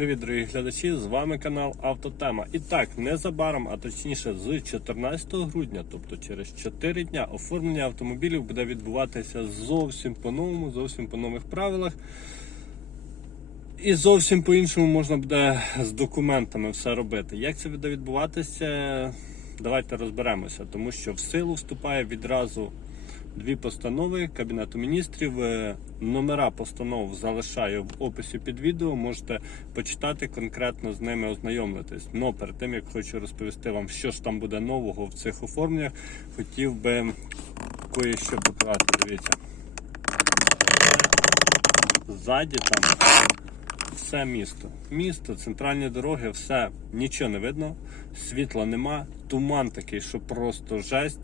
привіт, дорогі глядачі! З вами канал Автотема. І так, незабаром, а точніше з 14 грудня, тобто через 4 дня, оформлення автомобілів буде відбуватися зовсім по-новому, зовсім по нових правилах. І зовсім по-іншому можна буде з документами все робити. Як це буде відбуватися? Давайте розберемося, тому що в силу вступає відразу дві постанови Кабінету міністрів. Е, Номера постанов залишаю в описі під відео. Можете почитати конкретно з ними ознайомитись. Но перед тим як хочу розповісти вам, що ж там буде нового в цих оформленнях, хотів би кое-що показати. Дивіться. Ззаді там все місто. Місто, центральні дороги, все нічого не видно, світла нема, туман такий, що просто жесть.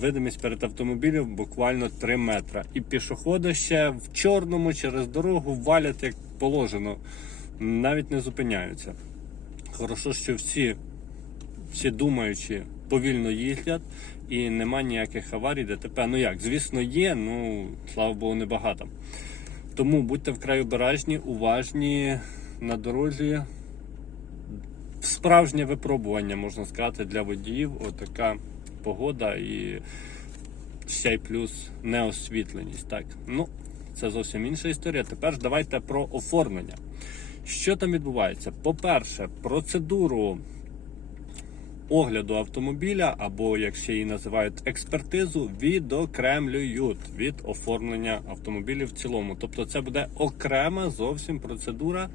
Видимість перед автомобілем буквально 3 метри. І пішоходи ще в чорному через дорогу валять як положено, навіть не зупиняються. Хорошо, що всі, всі думаючі повільно їздять і нема ніяких аварій, ДТП. Ну як, звісно, є, ну слава Богу, небагато. Тому будьте вкрай обережні, уважні на дорозі. Справжнє випробування, можна сказати, для водіїв. Отака погода і ще й плюс неосвітленість. Так, ну це зовсім інша історія. Тепер ж давайте про оформлення. Що там відбувається? По-перше, процедуру огляду автомобіля, або як ще її називають експертизу, відокремлюють від оформлення автомобілів в цілому. Тобто це буде окрема зовсім процедура,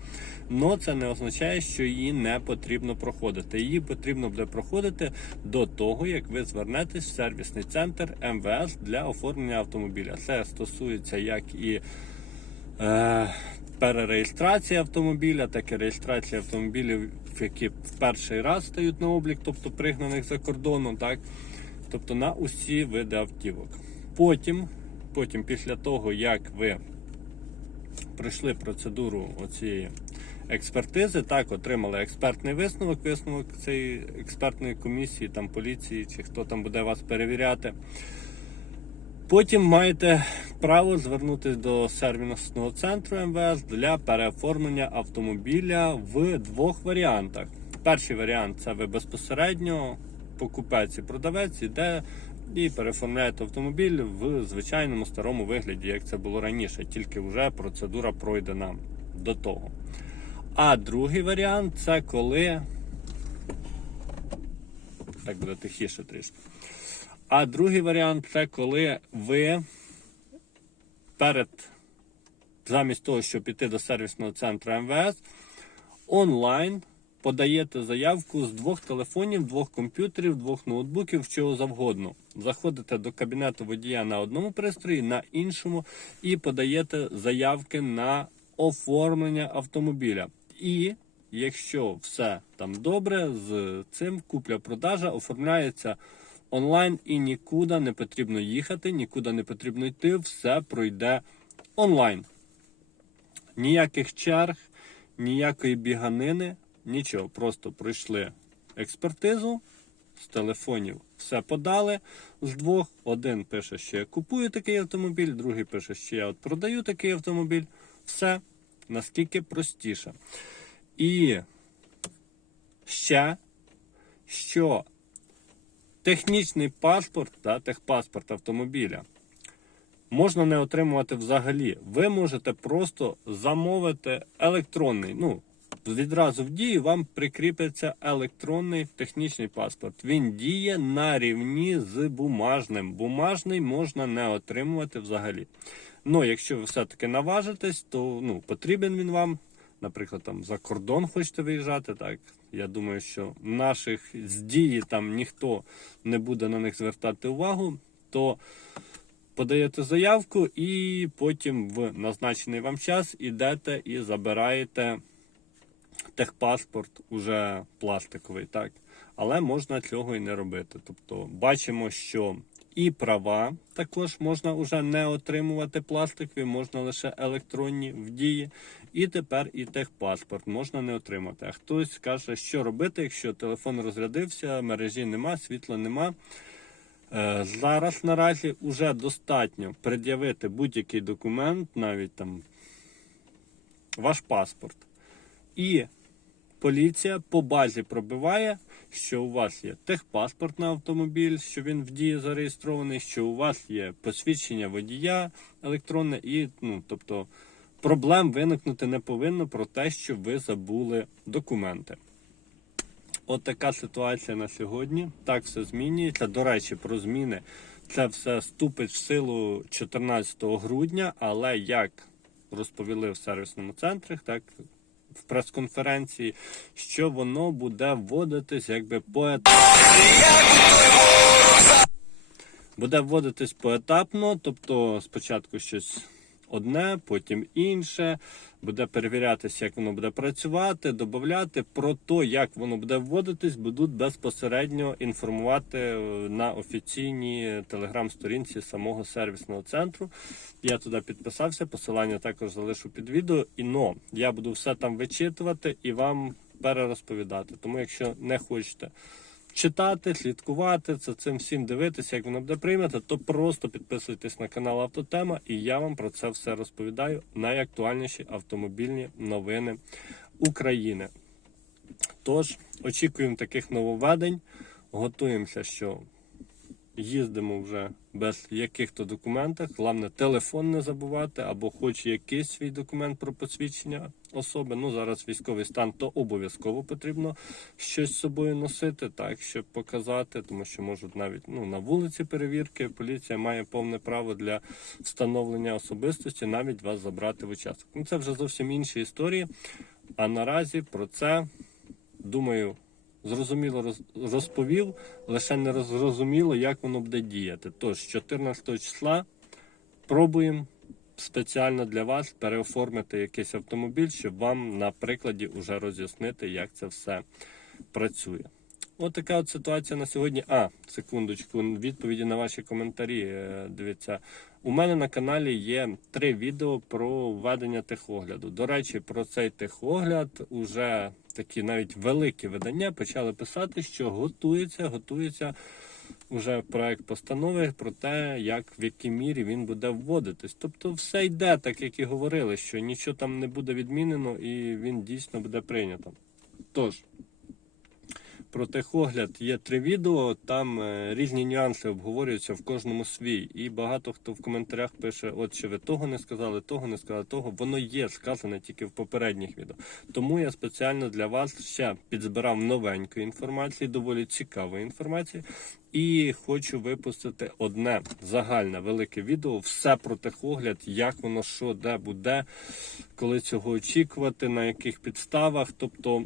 але це не означає, що її не потрібно проходити. Її потрібно буде проходити до того, як ви звернетесь в сервісний центр МВС для оформлення автомобіля. Це стосується як і е, перереєстрації автомобіля, так і реєстрації автомобілів, які в перший раз стають на облік, тобто пригнаних за кордоном, так? тобто на усі види автівок. Потім, потім, після того, як ви пройшли процедуру оцієї експертизи, так, отримали експертний висновок, висновок цієї експертної комісії, там поліції чи хто там буде вас перевіряти. Потім маєте право звернутися до сервісного центру МВС для переоформлення автомобіля в двох варіантах. Перший варіант це ви безпосередньо покупець і продавець іде і переоформляєте автомобіль в звичайному старому вигляді, як це було раніше, тільки вже процедура пройдена до того. А другий варіант це коли. Так буде тихіше трішки. А другий варіант це коли ви перед, замість того, щоб піти до сервісного центру МВС, онлайн подаєте заявку з двох телефонів, двох комп'ютерів, двох ноутбуків, чого завгодно. Заходите до кабінету водія на одному пристрої, на іншому, і подаєте заявки на оформлення автомобіля. І якщо все там добре, з цим купля-продажа оформляється онлайн і нікуди не потрібно їхати, нікуди не потрібно йти, все пройде онлайн. Ніяких черг, ніякої біганини, нічого. Просто пройшли експертизу з телефонів. Все подали з двох. Один пише, що я купую такий автомобіль, другий пише, що я от продаю такий автомобіль. Все наскільки простіше. І ще, що технічний паспорт та техпаспорт автомобіля можна не отримувати взагалі. Ви можете просто замовити електронний. Ну, відразу в дії вам прикріпиться електронний технічний паспорт. Він діє на рівні з бумажним. Бумажний можна не отримувати взагалі. Ну, якщо ви все-таки наважитесь, то ну, потрібен він вам. Наприклад, там за кордон хочете виїжджати, так. Я думаю, що наших з дії там ніхто не буде на них звертати увагу, то подаєте заявку і потім в назначений вам час ідете і забираєте техпаспорт уже пластиковий, так. Але можна цього і не робити. Тобто бачимо, що і права також можна вже не отримувати пластикові, можна лише електронні в дії. І тепер і техпаспорт можна не отримати. А хтось скаже, що робити, якщо телефон розрядився, мережі нема, світла нема. Е, Зараз наразі вже достатньо пред'явити будь-який документ, навіть там ваш паспорт. І поліція по базі пробиває, що у вас є техпаспорт на автомобіль, що він в дії зареєстрований, що у вас є посвідчення водія електронне, і ну, тобто проблем виникнути не повинно про те, що ви забули документи. От така ситуація на сьогодні. Так все змінюється. До речі, про зміни це все вступить в силу 14 грудня, але як розповіли в сервісному центрі, так в прес-конференції, що воно буде вводитись якби поетапно. Буде вводитись поетапно, тобто спочатку щось одне, потім інше. Буде перевірятися, як воно буде працювати, додати. Про те, як воно буде вводитись, будуть безпосередньо інформувати е, на офіційній телеграм-сторінці самого сервісного центру. Я туди підписався, посилання також залишу під відео. І но я буду все там вичитувати і вам перерозповідати. Тому, якщо не хочете читати, слідкувати за цим всім дивитися, як воно буде прийнято, то просто підписуйтесь на канал Автотема, і я вам про це все розповідаю. Найактуальніші автомобільні новини України. Тож, очікуємо таких нововведень, готуємося, що їздимо вже без яких-то документів. Головне, телефон не забувати, або хоч якийсь свій документ про посвідчення особи. Ну, зараз військовий стан, то обов'язково потрібно щось з собою носити, так, щоб показати, тому що можуть навіть ну, на вулиці перевірки. Поліція має повне право для встановлення особистості, навіть вас забрати в участок. Ну, це вже зовсім інші історії. А наразі про це думаю. Зрозуміло роз- розповів, лише не зрозуміло, як воно буде діяти. Тож, 14 числа пробуємо спеціально для вас переоформити якийсь автомобіль, щоб вам на прикладі вже роз'яснити, як це все працює. От така от ситуація на сьогодні. А, секундочку, відповіді на ваші коментарі. Е, Дивіться, у мене на каналі є три відео про введення техогляду. До речі, про цей техогляд уже такі навіть великі видання почали писати, що готується, готується вже проект постанови про те, як в якій мірі він буде вводитись. Тобто все йде так, як і говорили, що нічого там не буде відмінено і він дійсно буде прийнято. Тож. Про техогляд є три відео, там е, різні нюанси обговорюються в кожному свій. І багато хто в коментарях пише: от що ви того не сказали, того не сказали, того. Воно є сказане тільки в попередніх відео. Тому я спеціально для вас ще підзбирав новенької інформації, доволі цікавої інформації. І хочу випустити одне загальне велике відео. Все про техогляд, як воно що, де буде, коли цього очікувати, на яких підставах. Тобто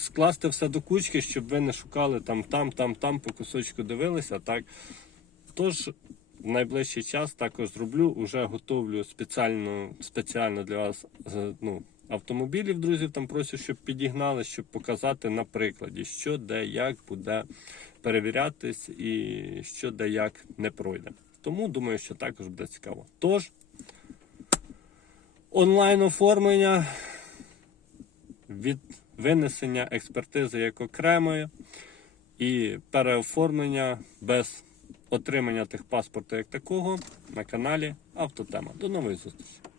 скласти все до кучки, щоб ви не шукали там, там, там, там, по кусочку дивилися. Так. Тож, в найближчий час також зроблю, уже готовлю спеціально, спеціально для вас е, ну, автомобілів, друзів там просять, щоб підігнали, щоб показати на прикладі, що де як буде перевірятись і що де як не пройде. Тому думаю, що також буде цікаво. Тож, онлайн оформлення від винесення експертизи як окремої і переоформлення без отримання тих паспортів як такого на каналі Автотема. До нової зустрічі!